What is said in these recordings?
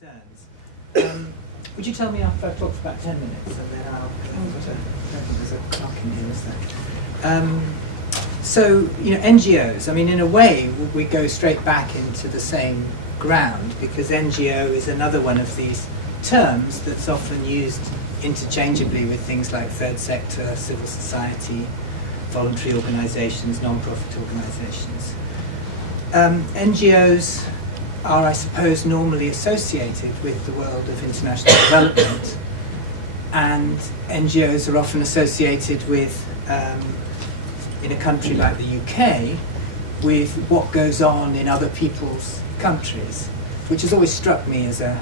concerns. Would you tell me after I've talked for about 10 minutes, and then I'll... I don't think there's a clock in here, is there? So, NGOs, I mean, in a way, we go straight back into the same ground, because NGO is another one of these terms that's often used interchangeably with things like third sector, civil society, voluntary organisations, non-profit organisations. NGOs are, I suppose, normally associated with the world of international development, and NGOs are often associated with, in a country like the UK, with what goes on in other people's countries, which has always struck me as a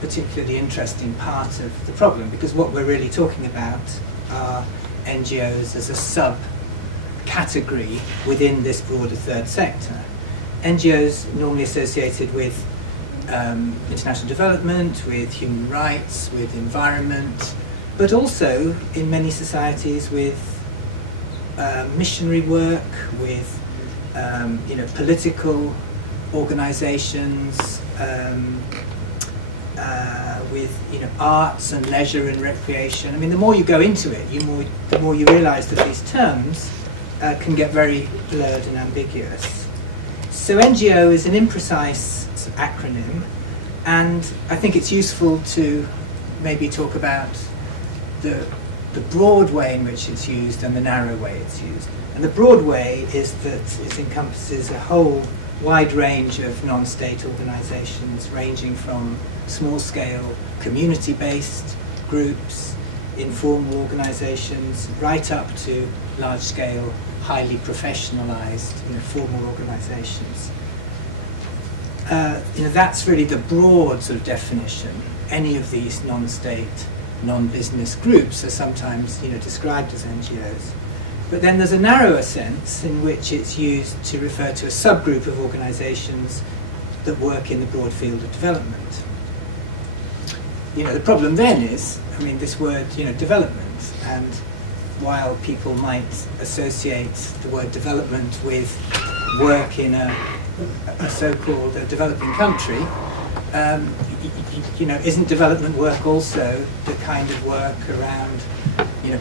particularly interesting part of the problem, because what we're really talking about are NGOs as a sub-category within this broader third sector. NGOs normally associated with international development, with human rights, with environment, but also in many societies with missionary work, with political organisations, with arts and leisure and recreation. I mean, the more you go into it, the more you realise that these terms can get very blurred and ambiguous. So NGO is an imprecise sort of acronym, and I think it's useful to maybe talk about the broad way in which it's used and the narrow way it's used. And the broad way is that it encompasses a whole wide range of non-state organisations, ranging from small-scale community-based groups, informal organisations, right up to large-scale, highly professionalised, formal organisations. That's really the broad sort of definition. Any of these non-state, non-business groups are sometimes, described as NGOs. But then there's a narrower sense in which it's used to refer to a subgroup of organisations that work in the broad field of development. The problem then is, this word, development, and while people might associate the word development with work in a so-called developing country, isn't development work also the kind of work around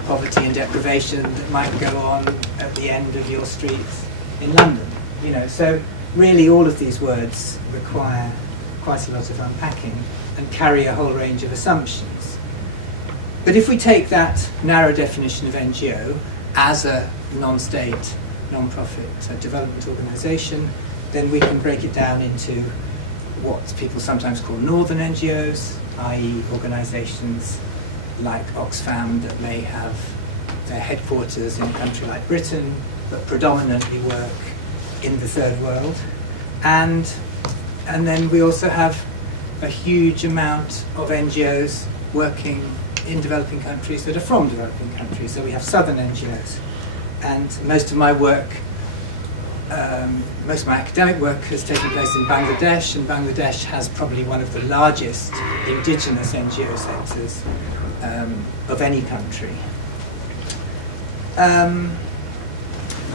poverty and deprivation that might go on at the end of your street in London? So really all of these words require quite a lot of unpacking and carry a whole range of assumptions. But if we take that narrow definition of NGO as a non-state, non-profit development organisation, then we can break it down into what people sometimes call northern NGOs, i.e. organisations like Oxfam that may have their headquarters in a country like Britain, but predominantly work in the third world. And then we also have a huge amount of NGOs working in developing countries that are from developing countries. So we have southern NGOs. And most of my work, most of my academic work has taken place in Bangladesh, and Bangladesh has probably one of the largest indigenous NGO sectors of any country. Now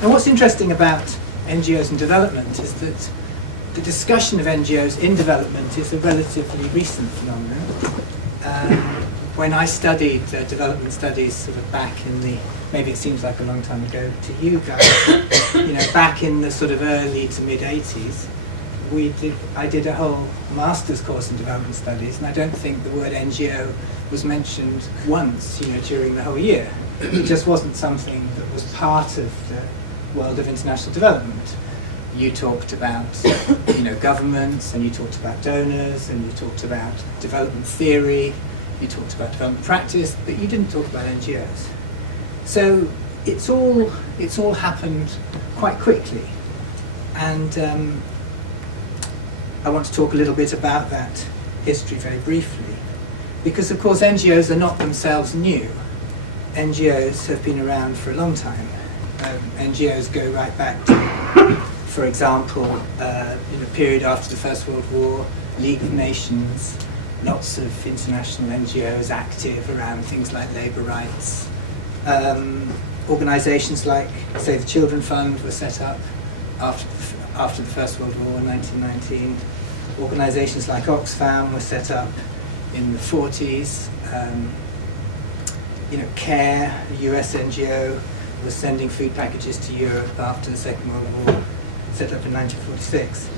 what's interesting about NGOs and development is that the discussion of NGOs in development is a relatively recent phenomenon. When I studied development studies sort of back in the, maybe it seems like a long time ago to you guys, back in the sort of early to mid-80s, I did a whole master's course in development studies, and I don't think the word NGO was mentioned once, during the whole year. It just wasn't something that was part of the world of international development. You talked about, governments, and you talked about donors, and you talked about development theory, you talked about development practice, but you didn't talk about NGOs. So it's all happened quite quickly, and I want to talk a little bit about that history very briefly, because of course NGOs are not themselves new. NGOs have been around for a long time. NGOs go right back to, for example, in a period after the First World War, League of Nations, lots of international NGOs active around things like labour rights. Organisations like, say, the Children Fund were set up after the First World War in 1919. Organisations like Oxfam were set up in the 40s. CARE, a US NGO, was sending food packages to Europe after the Second World War, set up in 1946.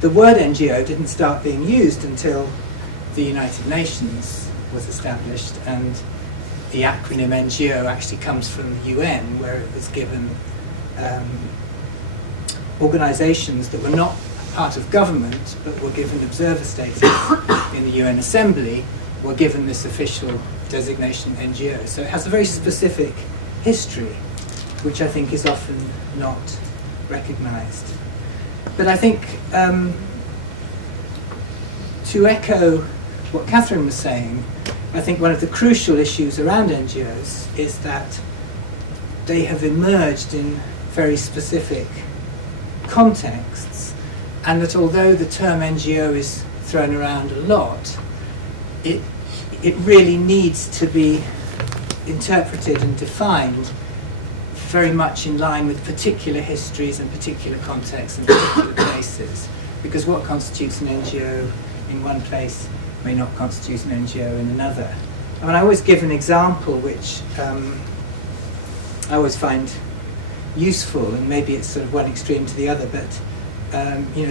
The word NGO didn't start being used until the United Nations was established, and the acronym NGO actually comes from the UN, where it was given organisations that were not part of government but were given observer status in the UN Assembly were given this official designation NGO. So it has a very specific history, which I think is often not recognised. But I think, to echo what Catherine was saying, I think one of the crucial issues around NGOs is that they have emerged in very specific contexts, and that although the term NGO is thrown around a lot, it really needs to be interpreted and defined very much in line with particular histories and particular contexts and particular places, because what constitutes an NGO in one place may not constitute an NGO in another. I mean, I always give an example which I always find useful, and maybe it's sort of one extreme to the other, but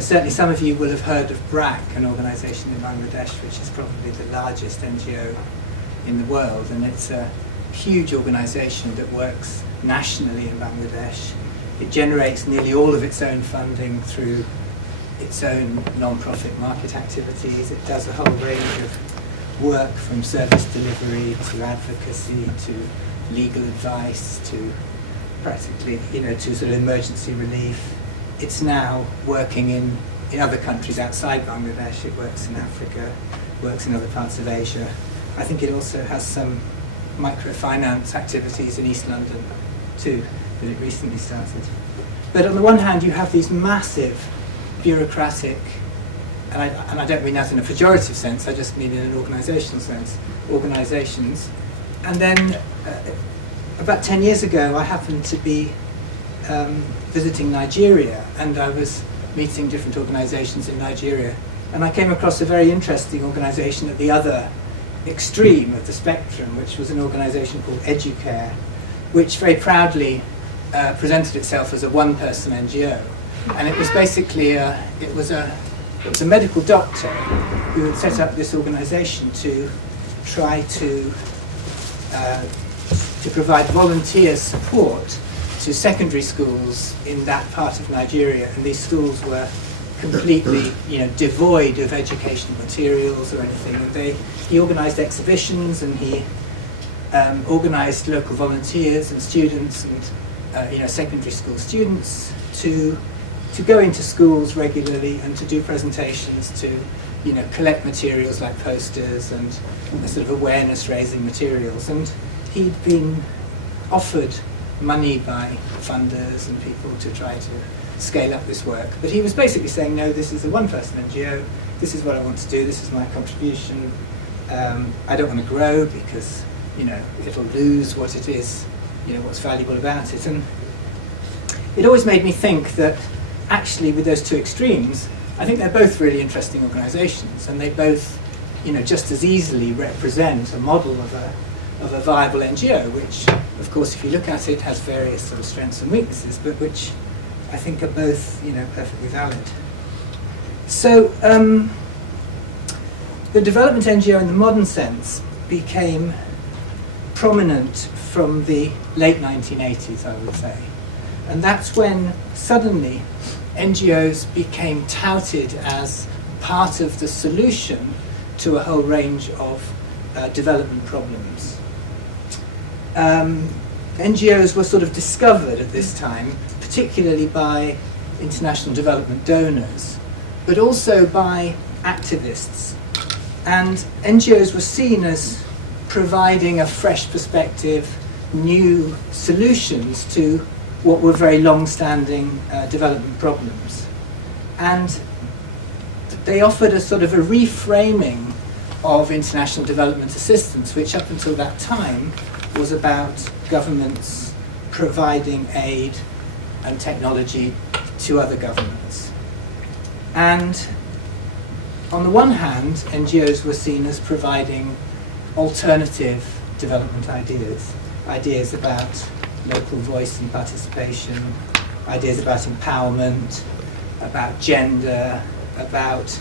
certainly some of you will have heard of BRAC, an organisation in Bangladesh which is probably the largest NGO in the world, and it's a huge organisation that works nationally in Bangladesh. It generates nearly all of its own funding through its own non-profit market activities. It does a whole range of work, from service delivery to advocacy to legal advice to practically, to sort of emergency relief. It's now working in other countries outside Bangladesh. It works in Africa, works in other parts of Asia. I think it also has some microfinance activities in East London too, that it recently started. But on the one hand, you have these massive bureaucratic, and I don't mean that in a pejorative sense, I just mean in an organisational sense, organisations. And then about 10 years ago, I happened to be visiting Nigeria, and I was meeting different organisations in Nigeria, and I came across a very interesting organisation at the other extreme of the spectrum, which was an organisation called Educare, which very proudly presented itself as a one-person NGO. And it was basically it was a medical doctor who had set up this organisation to try to provide volunteer support to secondary schools in that part of Nigeria, and these schools were completely, devoid of educational materials or anything. And he organised exhibitions, and he organised local volunteers and students and secondary school students to go into schools regularly and to do presentations, to collect materials like posters and sort of awareness-raising materials. And he'd been offered money by funders and people to try to scale up this work. But he was basically saying, no, this is a one-person NGO, this is what I want to do, this is my contribution. I don't want to grow because, it'll lose what it is, what's valuable about it. And it always made me think that actually with those two extremes, I think they're both really interesting organisations, and they both, just as easily represent a model of a viable NGO, which, of course, if you look at it, has various sort of strengths and weaknesses, but which I think are both, perfectly valid. So the development NGO in the modern sense became prominent from the late 1980s, I would say. And that's when suddenly NGOs became touted as part of the solution to a whole range of development problems. NGOs were sort of discovered at this time, particularly by international development donors, but also by activists. And NGOs were seen as providing a fresh perspective, new solutions to what were very long-standing development problems. And they offered a sort of a reframing of international development assistance, which up until that time was about governments providing aid and technology to other governments. And on the one hand, NGOs were seen as providing alternative development ideas about local voice and participation, ideas about empowerment, about gender, about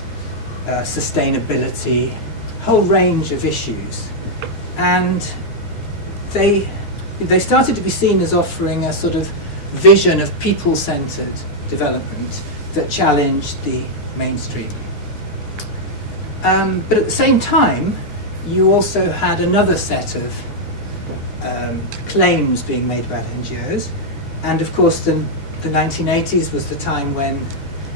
sustainability, a whole range of issues. And they started to be seen as offering a sort of vision of people-centred development that challenged the mainstream. But at the same time, you also had another set of claims being made about NGOs, and of course the 1980s was the time when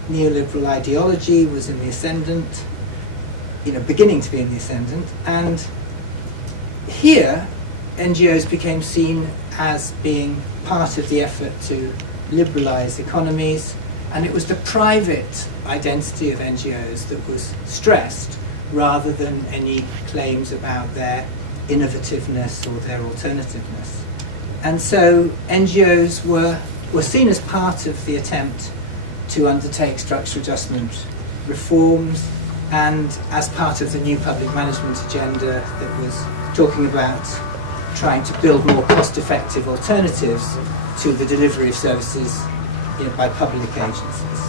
neoliberal ideology was in the ascendant, beginning to be in the ascendant, and here NGOs became seen as being part of the effort to liberalise economies, and it was the private identity of NGOs that was stressed rather than any claims about their innovativeness or their alternativeness. And so NGOs were seen as part of the attempt to undertake structural adjustment reforms and as part of the new public management agenda that was talking about trying to build more cost-effective alternatives to the delivery of services by public agencies.